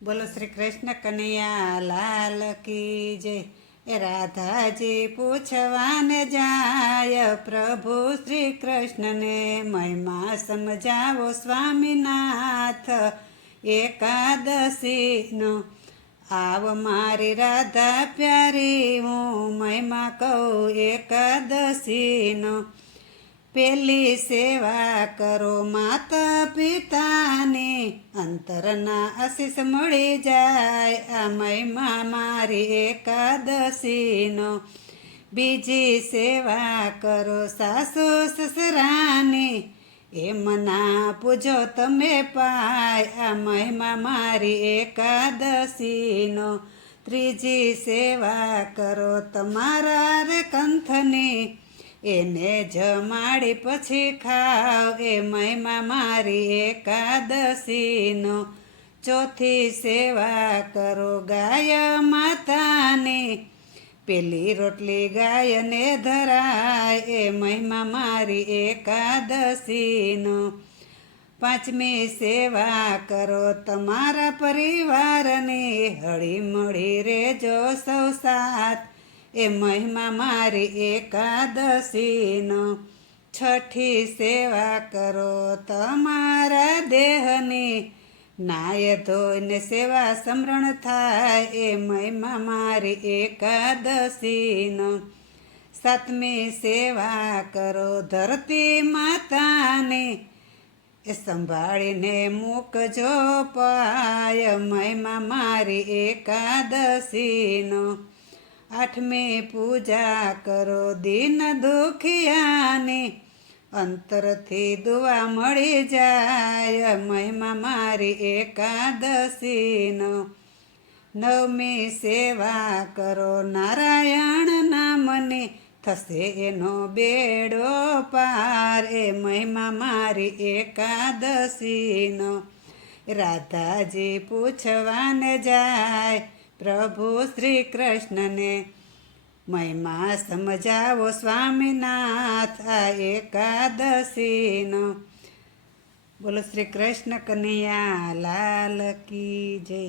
બોલો શ્રી કૃષ્ણ કનૈયા લાલ કી જય। એ રાધાજી પૂછવાને જાય પ્રભુ શ્રી કૃષ્ણને મહિમા સમજાવો સ્વામીનાથ એકાદશીનો। આવ મારી રાધા પ્યારી હું મહિમા કહું એકાદશીનો। પેલી સેવા કરો માતા પિતાની અંતરના આશીષ મળી જાય આ મહિમા મારી એકાદશીનો। બીજી સેવા કરો સાસુ સસરાની એમના પૂજો તમે પાય આ મહિમા મારી એકાદશીનો। ત્રીજી સેવા કરો તમારા રે કંથની એને જમાડી પછી ખાવ એ મહિમા મારી એકાદશીનો। ચોથી સેવા કરો ગાય માતાની પેલી રોટલી ગાયને ધરાય એ મહિમા મારી એકાદશીનો। પાંચમી સેવા કરો તમારા પરિવારની હળી મળી રેજો સૌ સાથ એ મહિમા મારી એકાદશીનો। છઠ્ઠી સેવા કરો તમારા દેહની નાય ધોઈને સેવા સમરણ થાય એ મહિમા મારી એકાદશીનો। સાતમી સેવા કરો ધરતી માતાની એ સંભાળીને મૂકજો પાય મહિમા મારી એકાદશીનો। આઠમી પૂજા કરો દીન દુખિયાની અંતરથી દુઆ મળી જાય મહિમા મારી એકાદશીનો। નવમી સેવા કરો નારાયણ નામની થશે એનો બેડો પાર એ મહિમા મારી એકાદશીનો। રાધાજી પૂછવાને જાય પ્રભુ શ્રી કૃષ્ણને મહિમા સમજાવો સ્વામીનાથ આ એકાદશીનો। બોલો શ્રી કૃષ્ણ કનૈયા લાલ કી જય।